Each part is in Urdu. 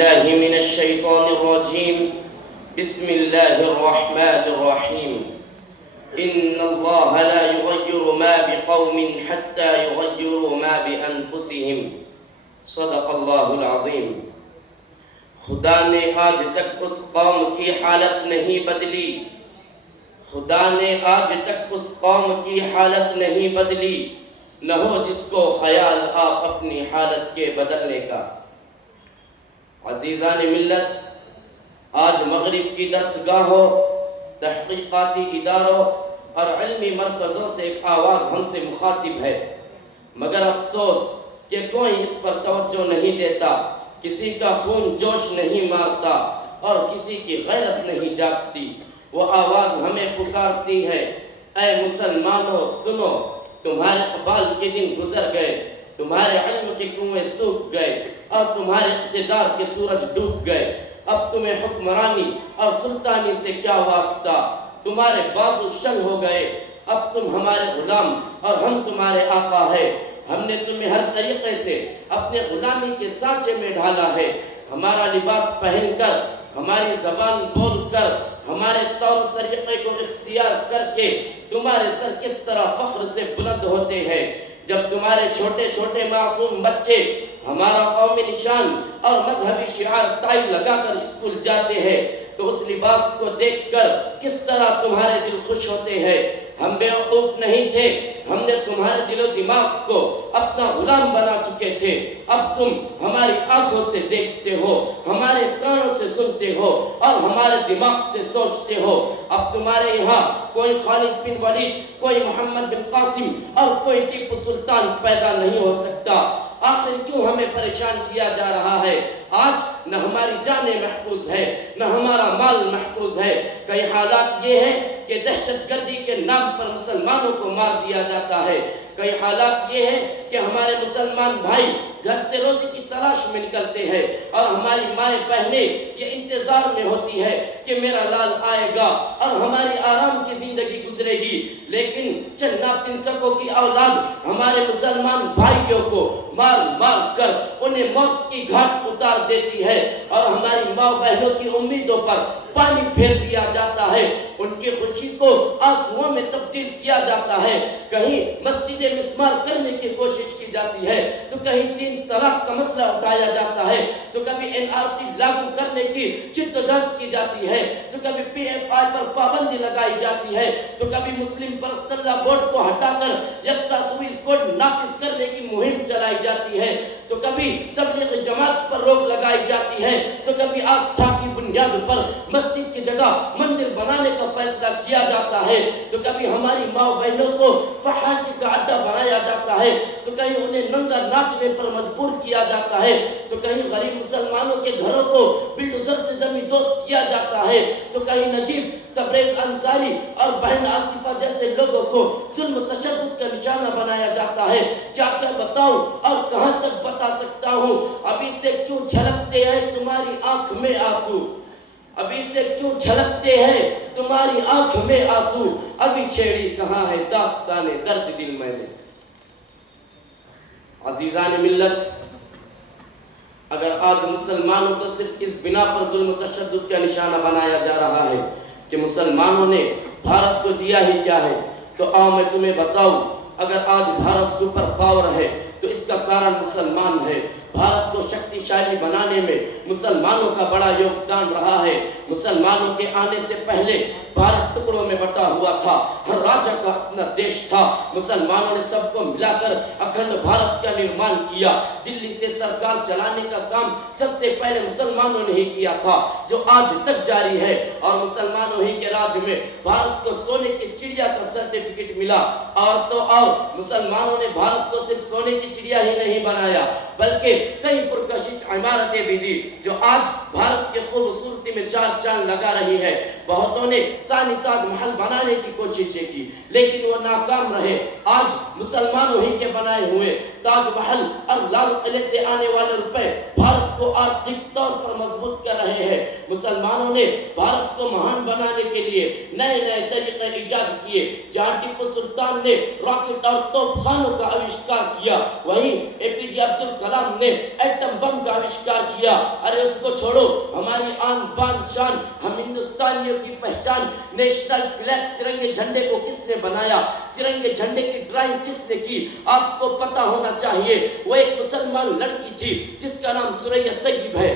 بالله من الشيطان الرجيم بسم الله الرحمن الرحيم إن الله لا يغير ما بقوم حتى يغيروا ما بأنفسهم صدق اللہ العظیم۔ خدا نے آج تک اس قوم کی حالت نہیں بدلی، خدا نے آج تک اس قوم کی حالت نہیں بدلی، نہ ہو جس کو خیال آپ اپنی حالت کے بدلنے کا۔ عزیزان ملت، آج مغرب کی درسگاہوں، تحقیقاتی اداروں اور علمی مرکزوں سے ایک آواز ہم سے مخاطب ہے، مگر افسوس کہ کوئی اس پر توجہ نہیں دیتا، کسی کا خون جوش نہیں مارتا اور کسی کی غیرت نہیں جاگتی۔ وہ آواز ہمیں پکارتی ہے، اے مسلمانوں سنو، تمہارے اقبال کے دن گزر گئے، تمہارے علم کے کنویں سوکھ گئے اور تمہارے اقتدار کے سورج ڈوب گئے، اب تمہیں حکمرانی اور سلطانی سے کیا واسطہ، تمہارے بازو شل ہو گئے، اب تم ہمارے غلام اور ہم تمہارے آقا ہے۔ ہم نے تمہیں ہر طریقے سے اپنے غلامی کے سانچے میں ڈھالا ہے، ہمارا لباس پہن کر، ہماری زبان بول کر، ہمارے طور طریقے کو اختیار کر کے تمہارے سر کس طرح فخر سے بلند ہوتے ہیں۔ جب تمہارے چھوٹے چھوٹے معصوم بچے ہمارا قومی نشان اور مذہبی شعار ٹائی لگا کر اسکول جاتے ہیں تو اس لباس کو دیکھ کر کس طرح تمہارے دل خوش ہوتے ہیں۔ ہم بیوقوف نہیں تھے، ہم نے تمہارے دل و دماغ کو اپنا غلام بنا چکے تھے، اب تم ہماری آنکھوں سے دیکھتے ہو، ہمارے کانوں سے سنتے ہو اور ہمارے دماغ سے سوچتے ہو۔ اب تمہارے یہاں کوئی خالد بن ولید، کوئی محمد بن قاسم اور کوئی ٹیپو سلطان پیدا نہیں ہو سکتا۔ آخر کیوں ہمیں پریشان کیا جا رہا ہے؟ آج نہ ہماری جانیں محفوظ ہے، نہ ہمارا مال محفوظ ہے۔ کئی حالات یہ ہیں کہ دہشت گردی کے نام پر مسلمانوں کو مار دیا جاتا ہے، کئی حالات یہ ہیں کہ ہمارے مسلمان بھائی گھر سے روزی کی تلاش میں نکلتے ہیں اور ہماری مائیں بہنیں یہ انتظار میں ہوتی ہے کہ میرا لال آئے گا اور ہماری آرام کی زندگی گزرے گی، لیکن چند ناتنسکوں کی اولاد ہمارے مسلمان بھائیوں کو مار مار کر انہیں موت کی گھاٹ اتار دیتی ہے اور ہماری ماں بہنوں کی امیدوں پر پانی پھیر دیا جاتا ہے، ان کی خوشی کو آنسوؤں میں تبدیل کیا جاتا ہے۔ کہیں مسجد مسمار کرنے کی کوشش کی جاتی ہے تو کہیں 3 طلاق کا مسئلہ اٹھایا جاتا ہے، تو کبھی NRC لاگو کرنے کی جدوجہد کی جاتی ہے، تو کبھی PFI پر پابندی لگائی جاتی ہے، تو کبھی مسلم پرست اللہ بورڈ کو ہٹا کر یکساں سول کوڈ نافذ کرنے کی مہم چلائی جاتی ہے، تو کبھی تبلیغ جماعت پر روک لگائی جاتی ہے، تو کبھی آستھا کی بنیاد پر مسجد کی جگہ مندر بنانے کا فیصلہ کیا جاتا ہے، تو کبھی ہماری ماں بہنوں کو فحاشی کا اڈا بنایا جاتا ہے، تو کہیں انہیں ننگا ناچنے پر مجبور کیا جاتا ہے، تو کہیں غریب مسلمانوں کے گھروں کو بلڈوزر سے زمین دوست کیا جاتا ہے، تو کہیں نجیب تبریز انصاری اور بہن آصفہ جیسے لوگوں کو ظلم و تشدد کا نشانہ بنایا جاتا ہے۔ کیا کیا بتاؤں اور کہاں تک بتا سکتا ہوں؟ ابھی سے کیوں جھلکتے ہیں تمہاری آنکھ میں آنسو، ابھی سے کیوں جھلکتے ہیں تمہاری آنکھ میں آنسو، ابھی چھیڑی کہاں ہے داستان درد دل میں نے۔ عزیزان ملت، اگر آج مسلمانوں کو صرف اس بنا پر ظلم و تشدد کا نشانہ بنایا جا رہا ہے کہ مسلمانوں نے بھارت کو دیا ہی کیا ہے، تو آؤ میں تمہیں بتاؤں، اگر آج بھارت سپر پاور ہے تو اس کا کارن مسلمان ہے۔ بھارت کو شکتیشالی بنانے میں مسلمانوں کا بڑا یوگدان رہا ہے۔ مسلمانوں کے آنے سے پہلے بھارت ٹکڑوں میں بٹا ہوا تھا، ہر راجہ کا اپنا دیش تھا، مسلمانوں نے سب کو ملا کر اکھنڈ بھارت کا نرمان کیا۔ دلی سے سرکار چلانے کا کام سب سے پہلے مسلمانوں نے ہی کیا تھا، جو آج تک جاری ہے، اور مسلمانوں ہی کے راج میں بھارت کو سونے کی چڑیا کا سرٹیفکیٹ ملا۔ اور تو اور مسلمانوں نے بھارت کو صرف سونے کی چڑیا ہی نہیں بنایا بلکہ کئی پرکشش عمارتیں بھی دی جو آج بھارت کی خوبصورتی میں چار چاند لگا رہی ہے۔ بہتوں نے ثانی تاج محل بنانے کی کوششیں کی لیکن وہ ناکام رہے۔ آج مسلمانوں ہی کے بنائے ہوئے تاج محل اور لال قلعے سے آنے والے روپے بھارت کو آرتھک طور پر مضبوط کر رہے ہیں۔ مسلمانوں نے بھارت کو مہان بنانے کے لیے نئے نئے طریقے ایجاد کیے۔ جہاں ٹیپو سلطان نے راکٹ اور توپ خانوں کا آوشکار کیا، وہیں اے پی جے عبد الکلام نے ایٹم بم کا آوشکار کیا۔ ارے اس کو چھوڑو، ہماری آن بان شان، ہم ہندوستانیوں کی پہچان، نیشنل فلیگ ترنگے جھنڈے کو کس نے بنایا، ترنگے جھنڈے کی ڈرائنگ کس نے کی؟ آپ کو پتہ ہونا چاہیے۔ وہ ایک مسلمان لڑکی تھی جس کا نام ثریا طیب ہے۔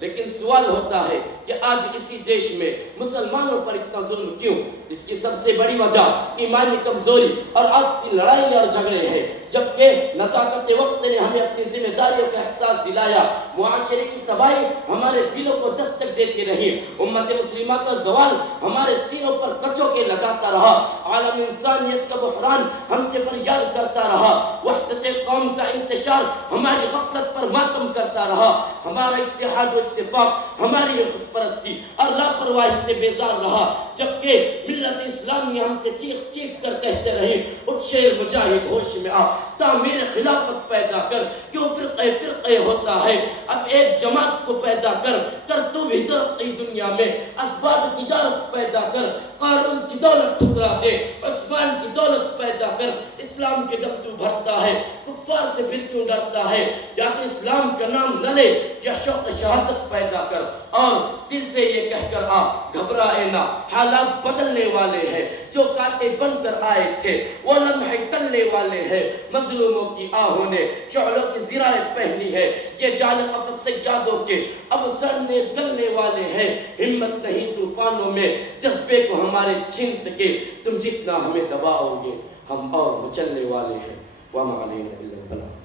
لیکن سوال ہوتا ہے کہ آج اسی دیش میں مسلمانوں پر اتنا ظلم کیوں؟ اس کی سب سے بڑی وجہ ایمانی کمزوری اور آپسی لڑائی اور جھگڑے ہیں، جبکہ نزاکت وقت نے ہمیں اپنی ذمہ داریوں کا احساس دلایا۔ معاشرے کی تباہی ہمارے دلوں کو دستک دیتی رہی، امت مسلمہ کا زوال ہمارے سینوں پر کچوں کے لگاتا رہا، عالم انسانیت کا بحران ہم سے فریاد کرتا رہا، وحدت قوم کا انتشار ہماری غفلت پر ماتم کرتا رہا، ہمارا اتحاد و اتفاق ہماری خود پرستی اور لاپرواہی سے بیزار رہا، جبکہ ملت اسلامی ہم سے چیخ چیخ کر کہتے رہے، اٹھ شیر مجاہد ہوش میں آ، تعمیر خلافت پیدا کر، کیوں فرقے فرقے ہوتا ہے، اب ایک جماعت کو پیدا کر تو بھی ترقی دنیا میں، اسباب تجارت پیدا کر، قارون کی دولت ٹھکرا دے، عثمان کی دولت پیدا کر، اسلام کے دم تو بھرتا ہے، کفار سے پھر کیوں ڈرتا ہے، یا تو اسلام کا نام نہ لے یا شوق شہادت پیدا کر، اور دل سے یہ کہہ کر آ، گھبرائے نہ، حالات بدلنے والے ہیں، جو کانٹے بن کر آئے تھے وہ لمحے ٹلنے والے ہیں، مظلوموں کی آہوں نے شعلوں کی زرائیں پہنی ہے، یہ جال قفس سیادوں کے اب سڑنے گلنے والے ہیں، ہمت نہیں طوفانوں میں جذبے کو ہمارے چھین سکے، تم جتنا ہمیں دباؤ گے ہم اور مچلنے والے ہیں، وَمَا عَلَيْنَا إِلَّا الْبَلَاغُ۔